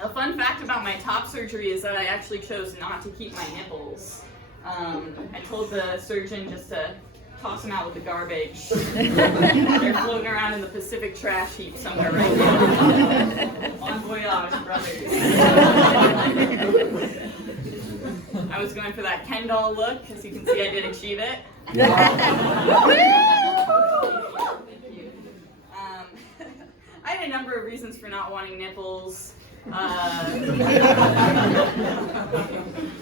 A fun fact about my top surgery is that I actually chose not to keep my nipples. I told the surgeon just to toss them out with the garbage. They're floating around in the Pacific trash heap somewhere right now. Bon voyage, brothers. I was going for that Ken doll look, as you can see I did achieve it. I had a number of reasons for not wanting nipples.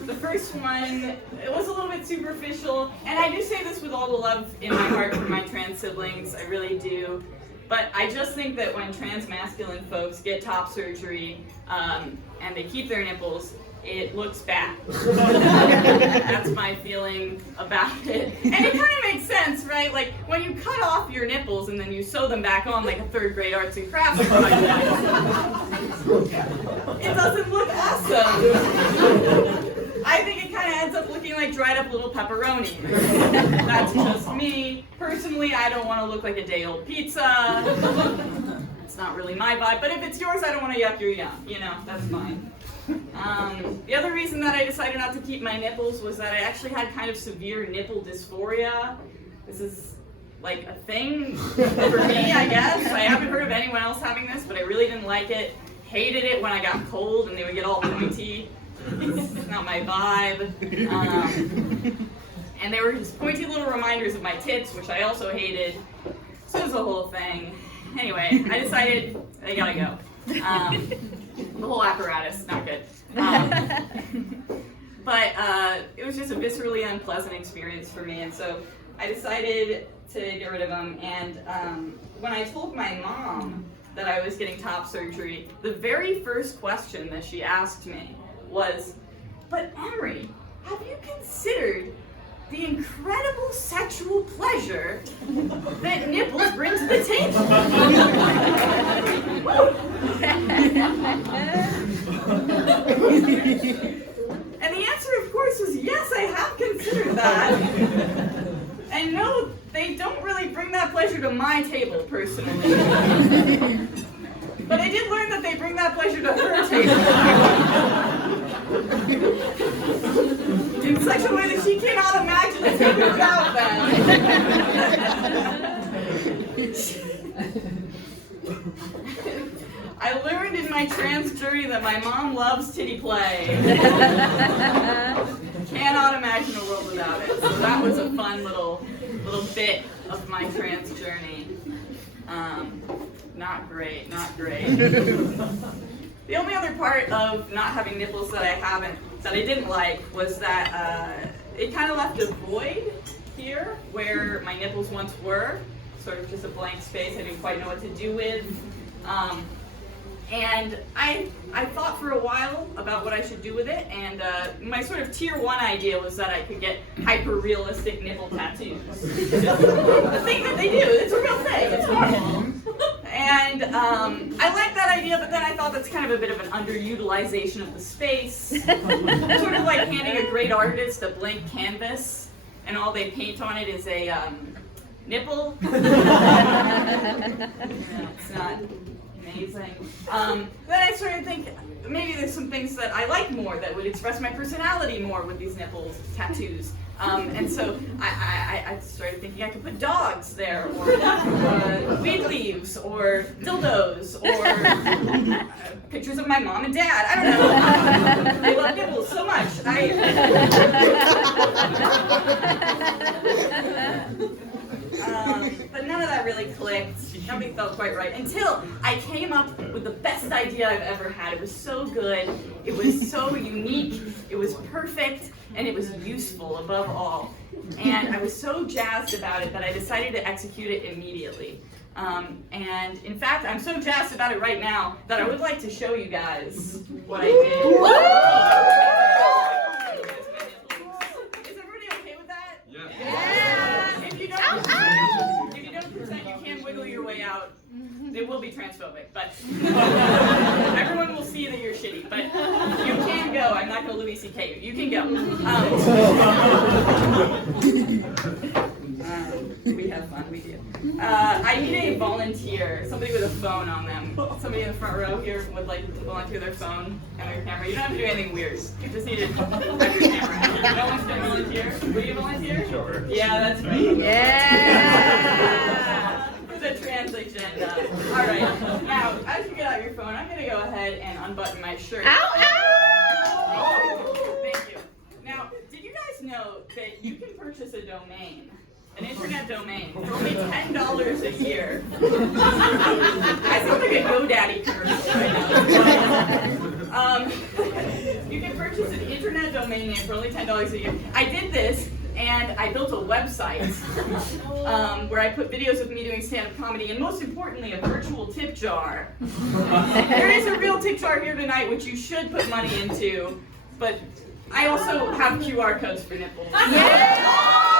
The first one, it was a little bit superficial, and I do say this with all the love in my heart for my trans siblings, I really do. But I just think that when trans masculine folks get top surgery and they keep their nipples, it looks bad. That's my feeling about it. And it kind of makes sense, right? Like, when you cut off your nipples and then you sew them back on like a third grade arts and crafts project, it doesn't look awesome. I think it kind of ends up looking like dried up little pepperoni. That's just me. Personally, I don't want to look like a day-old pizza. It's not really my vibe, but if it's yours, I don't want to yuck your yum. You know, that's fine. The other reason that I decided not to keep my nipples was that I actually had kind of severe nipple dysphoria. This is like a thing for me, I guess. I haven't heard of anyone else having this, but I really didn't like it. Hated it when I got cold and they would get all pointy. It's not my vibe. And they were just pointy little reminders of my tits, which I also hated. So it was a whole thing. Anyway, I decided I gotta go. The whole apparatus, not good. But it was just a viscerally unpleasant experience for me, and so I decided to get rid of them. And when I told my mom that I was getting top surgery, the very first question that she asked me was, "But Emery, have you considered the incredible sexual pleasure that nipples bring to the table?" And the answer, of course, was yes, I have considered that. And no, they don't really bring that pleasure to my table, personally. But I did learn that they bring that pleasure to her table. In such a way that she cannot imagine a table without them. I learned in my trans journey that my mom loves titty play. Cannot imagine a world without it. So that was a fun little bit of my trans journey. Not great, not great. The only other part of not having nipples that I didn't like was that it kind of left a void here where my nipples once were, sort of just a blank space I didn't quite know what to do with. And I thought for a while about what I should do with it, and my sort of tier 1 idea was that I could get hyper-realistic nipple tattoos. The thing that they do, it's a real thing, it's normal. And I liked that idea, but then I thought that's kind of a bit of an underutilization of the space. Sort of like handing a great artist a blank canvas, and all they paint on it is a nipple. It's not amazing. Then I started to think maybe there's some things that I like more that would express my personality more with these nipples tattoos. And so I started thinking I could put dogs there, or weed leaves, or dildos, or pictures of my mom and dad. I don't know. I love nipples so much. But none of that really clicked. Nothing felt quite right until I came up with the best idea I've ever had. It was so good, it was so unique, it was perfect, and it was useful above all. And I was so jazzed about it that I decided to execute it immediately. And in fact, I'm so jazzed about it right now that I would like to show you guys what I did. Is everybody okay with that? Yeah. If you don't pretend you can wiggle your way out, it will be transphobic, but everyone will see that you're shitty, but you can go. I'm not going to Louis C.K. you. You can go. We have fun, we do. I need a volunteer, somebody with a phone on them, somebody in the front row here would like to volunteer their phone and their camera. You don't have to do anything weird. You just need to have your camera. No one's going to volunteer. Will you volunteer? Sure. Yeah, that's right. Yeah! For the trans agenda. All right. Now, as you get out your phone, I'm going to go ahead and unbutton my shirt. Ow, ow! Thank you. Now, did you guys know that you can purchase a domain, an internet domain, for only $10 a year? I sound like a GoDaddy commercial right now. You can purchase an internet domain name for only $10 a year. I did this, and I built a website where I put videos of me doing stand-up comedy, and most importantly, a virtual tip jar. There is a real tip jar here tonight, which you should put money into, but I also have QR codes for Nipple. Yeah!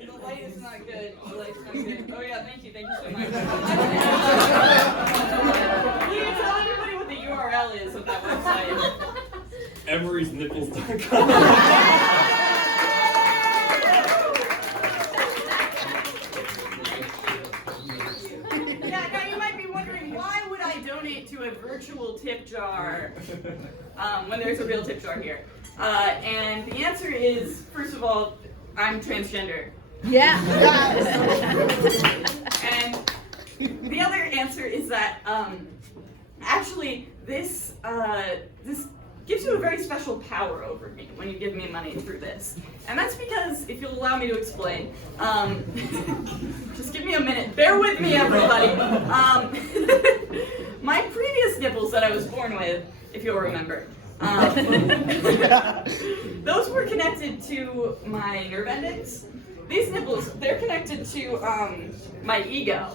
The light is not good. The light's not good. Oh yeah, thank you so much. You can tell everybody what the URL is of that website. Emery's nipples.com. Yeah, now you might be wondering, why would I donate to a virtual tip jar when there's a real tip jar here? And the answer is, first of all, I'm transgender. Yeah! And the other answer is that actually this gives you a very special power over me when you give me money through this. And that's because, if you'll allow me to explain, just give me a minute, bear with me everybody. My previous nipples that I was born with, if you'll remember, those were connected to my nerve endings. These nipples, they're connected to my ego,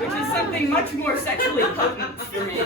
which is something much more sexually potent for me.